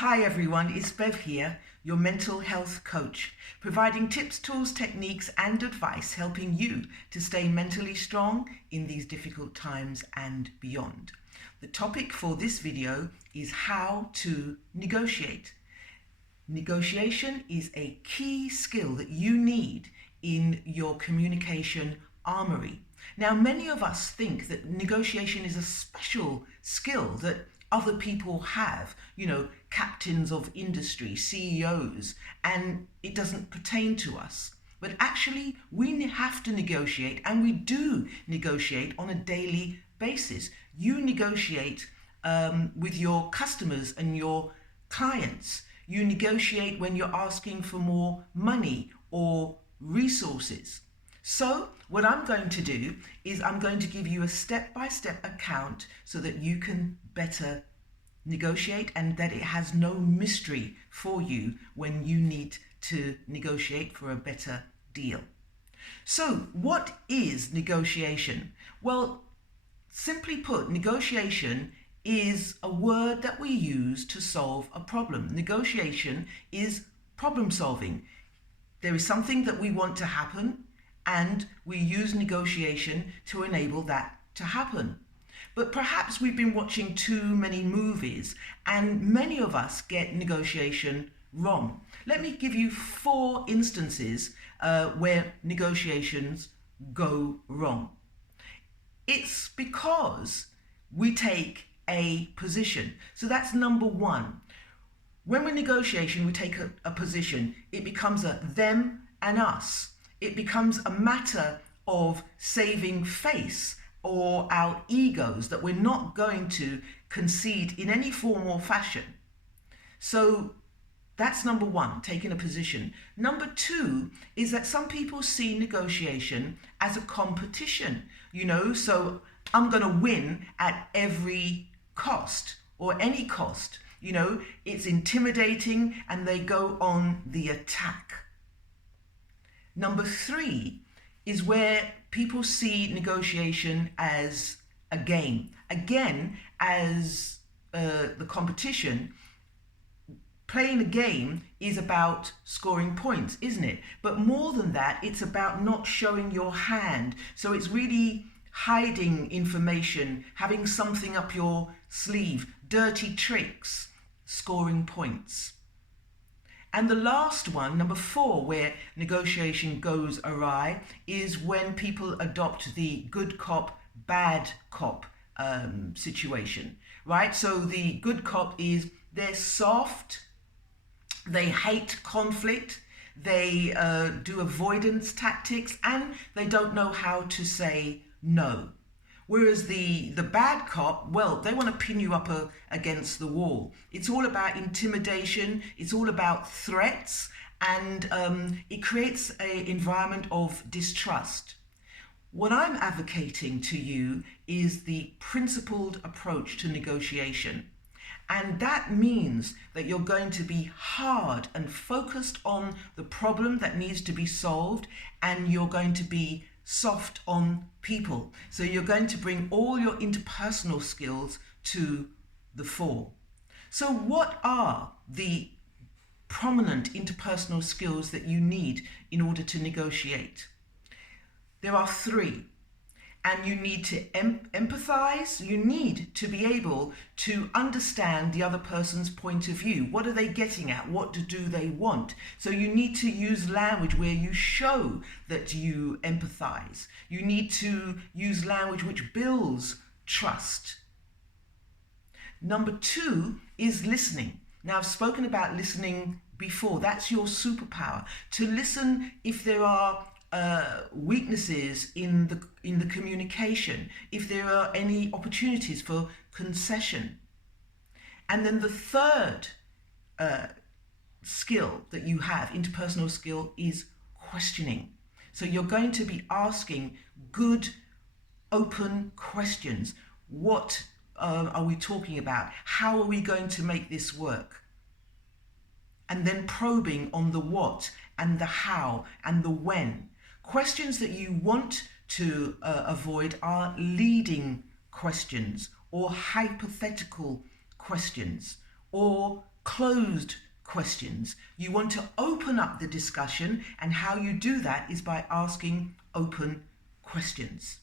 Hi everyone, it's Bev here, your mental health coach, providing tips, tools, techniques and advice helping you to stay mentally strong in these difficult times and beyond. The topic for this video is how to negotiate. Negotiation is a key skill that you need in your communication armory. Now, many of us think that negotiation is a special skill that other people have, captains of industry, CEOs, and it doesn't pertain to us. But actually, we have to negotiate, and we do negotiate on a daily basis. You negotiate with your customers and your clients. You negotiate when you're asking for more money or resources. So what I'm going to do is I'm going to give you a step-by-step account so that you can better negotiate and that it has no mystery for you when you need to negotiate for a better deal. So what is negotiation? Well, simply put, negotiation is a word that we use to solve a problem. Negotiation is problem solving. There is something that we want to happen, and we use negotiation to enable that to happen. But perhaps we've been watching too many movies, and many of us get negotiation wrong. Let me give you 4 instances where negotiations go wrong. It's because we take a position. So that's number 1. When we're negotiating, we take a position. It becomes a them and us. It becomes a matter of saving face or our egos, that we're not going to concede in any form or fashion. So that's number 1, taking a position. Number 2 is that some people see negotiation as a competition, so I'm going to win at every cost or any cost. It's intimidating and they go on the attack. Number 3 is where people see negotiation as a game. Again, as the competition. Playing a game is about scoring points, isn't it? But more than that, it's about not showing your hand. So it's really hiding information, having something up your sleeve, dirty tricks, scoring points. And the last one, number 4, where negotiation goes awry, is when people adopt the good cop, bad cop situation, right? So the good cop is they're soft, they hate conflict, they do avoidance tactics, and they don't know how to say no. Whereas the bad cop, well, they want to pin you up against the wall. It's all about intimidation, it's all about threats, and it creates an environment of distrust. What I'm advocating to you is the principled approach to negotiation. And that means that you're going to be hard and focused on the problem that needs to be solved, and you're going to be soft on people. So you're going to bring all your interpersonal skills to the fore. So what are the prominent interpersonal skills that you need in order to negotiate? There are 3. And you need to empathize. You need to be able to understand the other person's point of view. What are they getting at? What do they want? So you need to use language where you show that you empathize. You need to use language which builds trust. Number 2 is listening. Now, I've spoken about listening before. That's your superpower. To listen if there are weaknesses in the communication, if there are any opportunities for concession. And then the 3rd skill that you have, interpersonal skill, is questioning. So you're going to be asking good, open questions. What are we talking about? How are we going to make this work? And then probing on the what and the how and the when. Questions that you want to avoid are leading questions or hypothetical questions or closed questions. You want to open up the discussion, and how you do that is by asking open questions.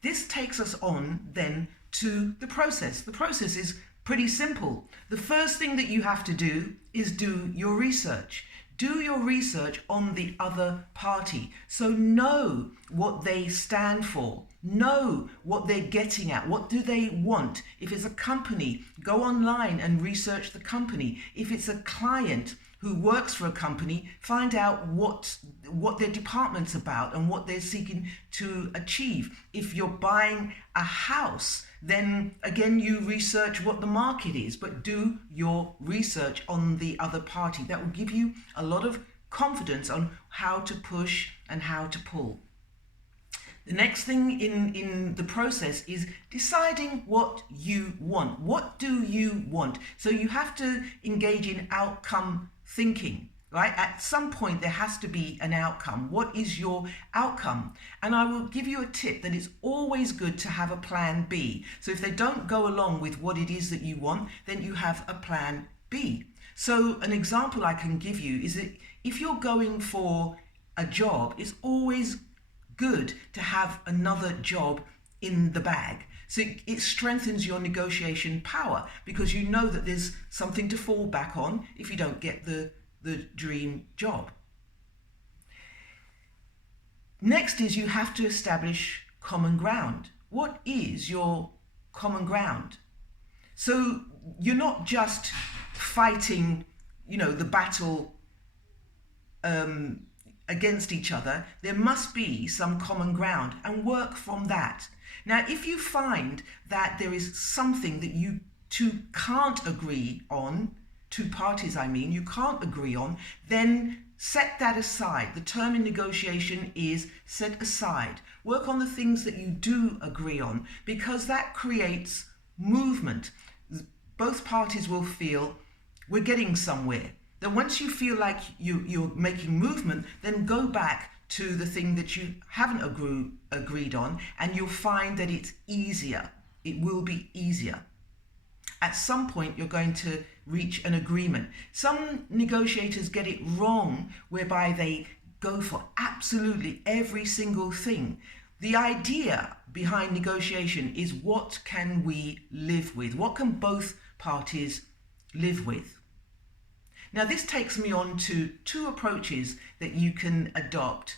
This takes us on then to the process. The process is pretty simple. The first thing that you have to do is do your research. Do your research on the other party. So know what they stand for. Know what they're getting at. What do they want? If it's a company, go online and research the company. If it's a client who works for a company, find out what their department's about and what they're seeking to achieve. If you're buying a house, then again, you research what the market is, but do your research on the other party. That will give you a lot of confidence on how to push and how to pull. The next thing in the process is deciding what you want. What do you want? So you have to engage in outcome thinking, right? At some point, there has to be an outcome. What is your outcome? And I will give you a tip that it's always good to have a plan B. So if they don't go along with what it is that you want, then you have a plan B. So an example I can give you is that if you're going for a job, it's always good to have another job in the bag. So it strengthens your negotiation power, because you know that there's something to fall back on if you don't get the dream job. Next is you have to establish common ground. What is your common ground? So you're not just fighting, the battle against each other. There must be some common ground, and work from that. Now, if you find that there is something that you two can't agree on, two parties you can't agree on, then set that aside. The term in negotiation is set aside. Work on the things that you do agree on, because that creates movement. Both parties will feel we're getting somewhere. Then once you feel like you're making movement, then go back to the thing that you haven't agreed on, and you'll find that it's easier. It will be easier. At some point, you're going to reach an agreement. Some negotiators get it wrong, whereby they go for absolutely every single thing. The idea behind negotiation is, what can we live with? What can both parties live with? Now, this takes me on to two approaches that you can adopt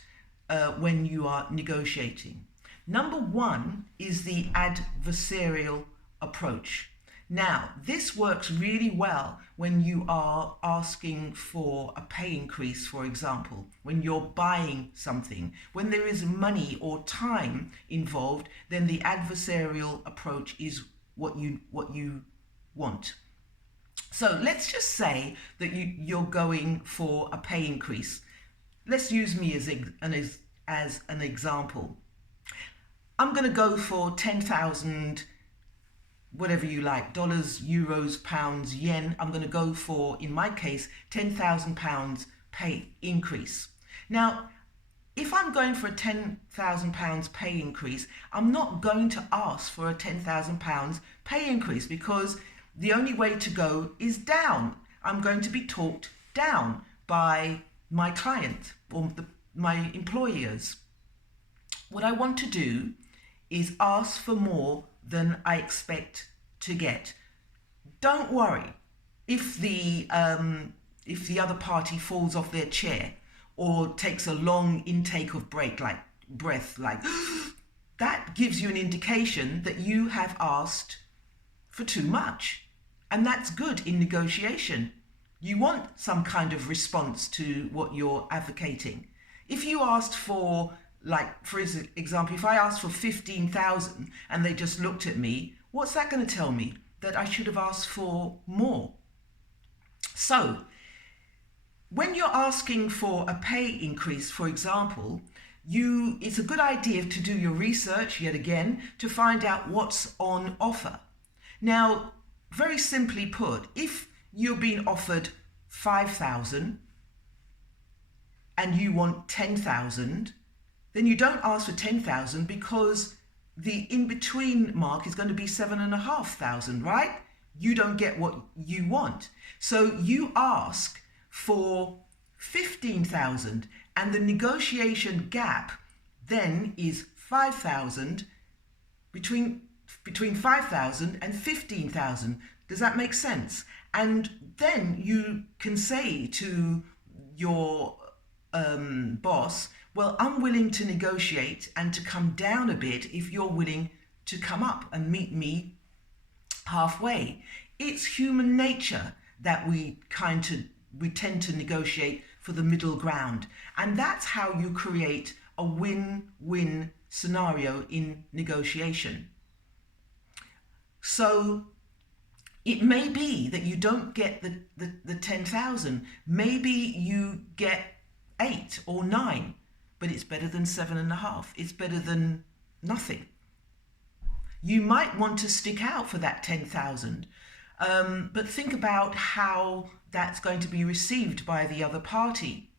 when you are negotiating. Number one is the adversarial approach. Now, this works really well when you are asking for a pay increase, for example, when you're buying something. When there is money or time involved, then the adversarial approach is what you want. So let's just say that you're going for a pay increase. Let's use me as an example. I'm going to go for 10,000, whatever you like, dollars, euros, pounds, yen. I'm going to go for, in my case, £10,000 pay increase. Now, if I'm going for a £10,000 pay increase, I'm not going to ask for a £10,000 pay increase, because the only way to go is down. I'm going to be talked down by my client or my employers. What I want to do is ask for more than I expect to get. Don't worry if the other party falls off their chair or takes a long intake of breath, like that gives you an indication that you have asked for too much. And that's good in negotiation. You want some kind of response to what you're advocating. If you asked for, for example, if I asked for 15,000 and they just looked at me, what's that going to tell me? That I should have asked for more. So, when you're asking for a pay increase, for example, it's a good idea to do your research yet again to find out what's on offer. Now, very simply put, if you're being offered 5,000 and you want 10,000, then you don't ask for 10,000, because the in-between mark is going to be 7,500, right? you don't get what you want. So you ask for 15,000 and the negotiation gap then is 5,000 between 5,000 and 15,000. Does that make sense? And then you can say to your boss, well, I'm willing to negotiate and to come down a bit if you're willing to come up and meet me halfway. It's human nature that we tend to negotiate for the middle ground. And that's how you create a win-win scenario in negotiation. So it may be that you don't get the 10,000. Maybe you get 8 or 9, but it's better than 7.5. It's better than nothing. You might want to stick out for that 10,000, but think about how that's going to be received by the other party.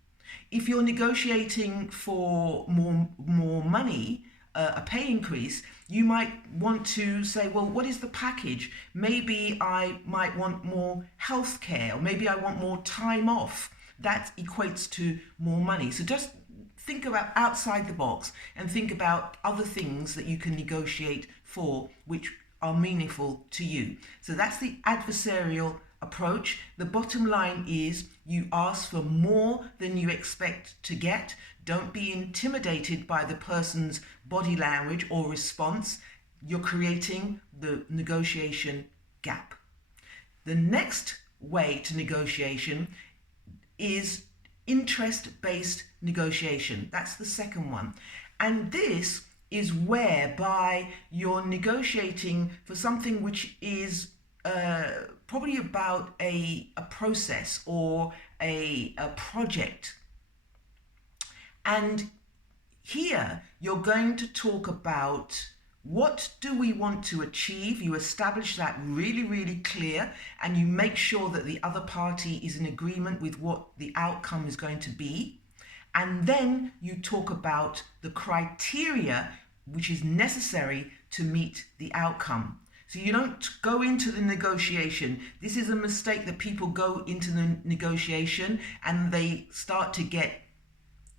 If you're negotiating for more money, a pay increase, you might want to say, well, what is the package? Maybe I might want more health care, or maybe I want more time off. That equates to more money. So just think about outside the box and think about other things that you can negotiate for which are meaningful to you. So that's the adversarial approach. The bottom line is you ask for more than you expect to get. Don't be intimidated by the person's body language or response. You're creating the negotiation gap. The next way to negotiation is interest-based negotiation. That's the second one. And this is whereby you're negotiating for something which is probably about a process or a project. And here you're going to talk about what do we want to achieve. You establish that really, really clear, and you make sure that the other party is in agreement with what the outcome is going to be. And then you talk about the criteria which is necessary to meet the outcome. So you don't go into the negotiation. This is a mistake that people go into the negotiation and they start to get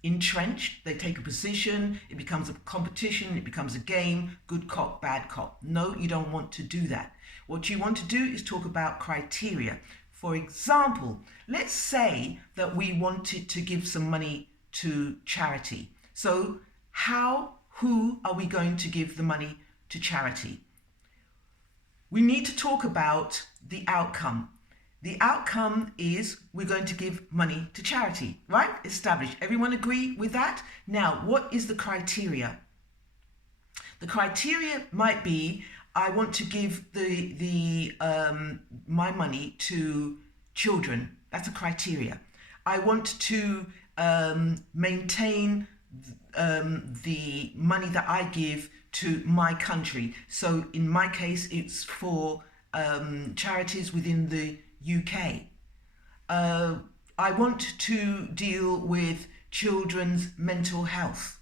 entrenched. They take a position, it becomes a competition, it becomes a game, good cop, bad cop. No, you don't want to do that. What you want to do is talk about criteria. For example, let's say that we wanted to give some money to charity. So who are we going to give the money to charity? We need to talk about the outcome. The outcome is we're going to give money to charity, right? Established. Everyone agree with that? Now, what is the criteria? The criteria might be I want to give my money to children. That's a criteria. I want to maintain the money that I give to my country. So in my case, it's for charities within the UK. I want to deal with children's mental health.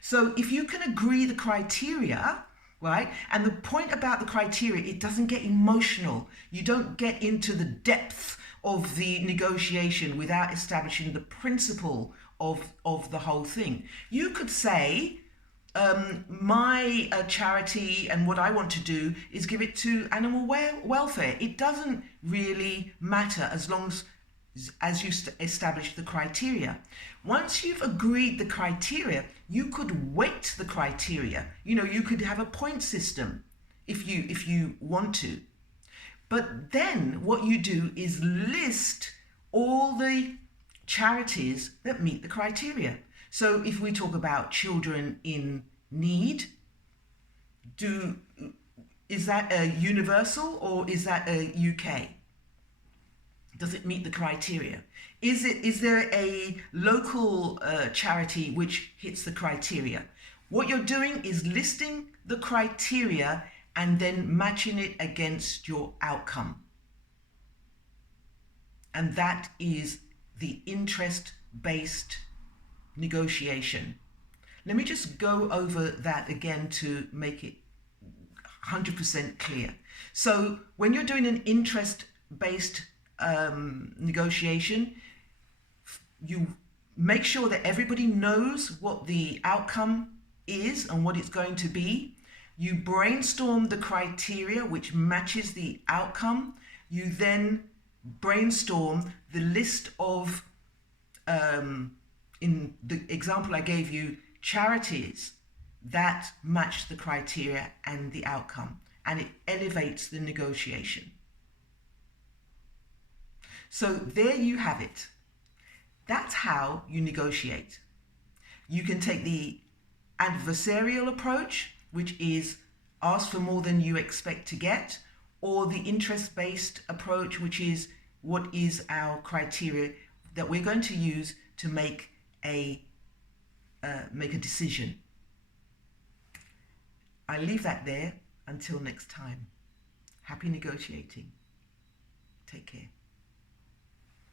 So if you can agree the criteria, right? And the point about the criteria, it doesn't get emotional. You don't get into the depth of the negotiation without establishing the principle of the whole thing. You could say, my charity and what I want to do is give it to animal welfare. It doesn't really matter as long as you establish the criteria. Once you've agreed the criteria, you could weight the criteria. You know, you could have a point system if you want to. But then what you do is list all the charities that meet the criteria. So if we talk about children in need, is that a universal or is that a UK? Does it meet the criteria? Is there a local charity which hits the criteria? What you're doing is listing the criteria and then matching it against your outcome. And that is the interest-based negotiation. Let me just go over that again to make it 100% clear. So when you're doing an interest-based negotiation, you make sure that everybody knows what the outcome is and what it's going to be. You brainstorm the criteria which matches the outcome. You then brainstorm the list of, in the example I gave you, charities that match the criteria and the outcome, and it elevates the negotiation. So there you have it. That's how you negotiate. You can take the adversarial approach, which is ask for more than you expect to get, or the interest-based approach, which is what is our criteria that we're going to use to make a decision. I leave that there until next time. Happy negotiating. Take care.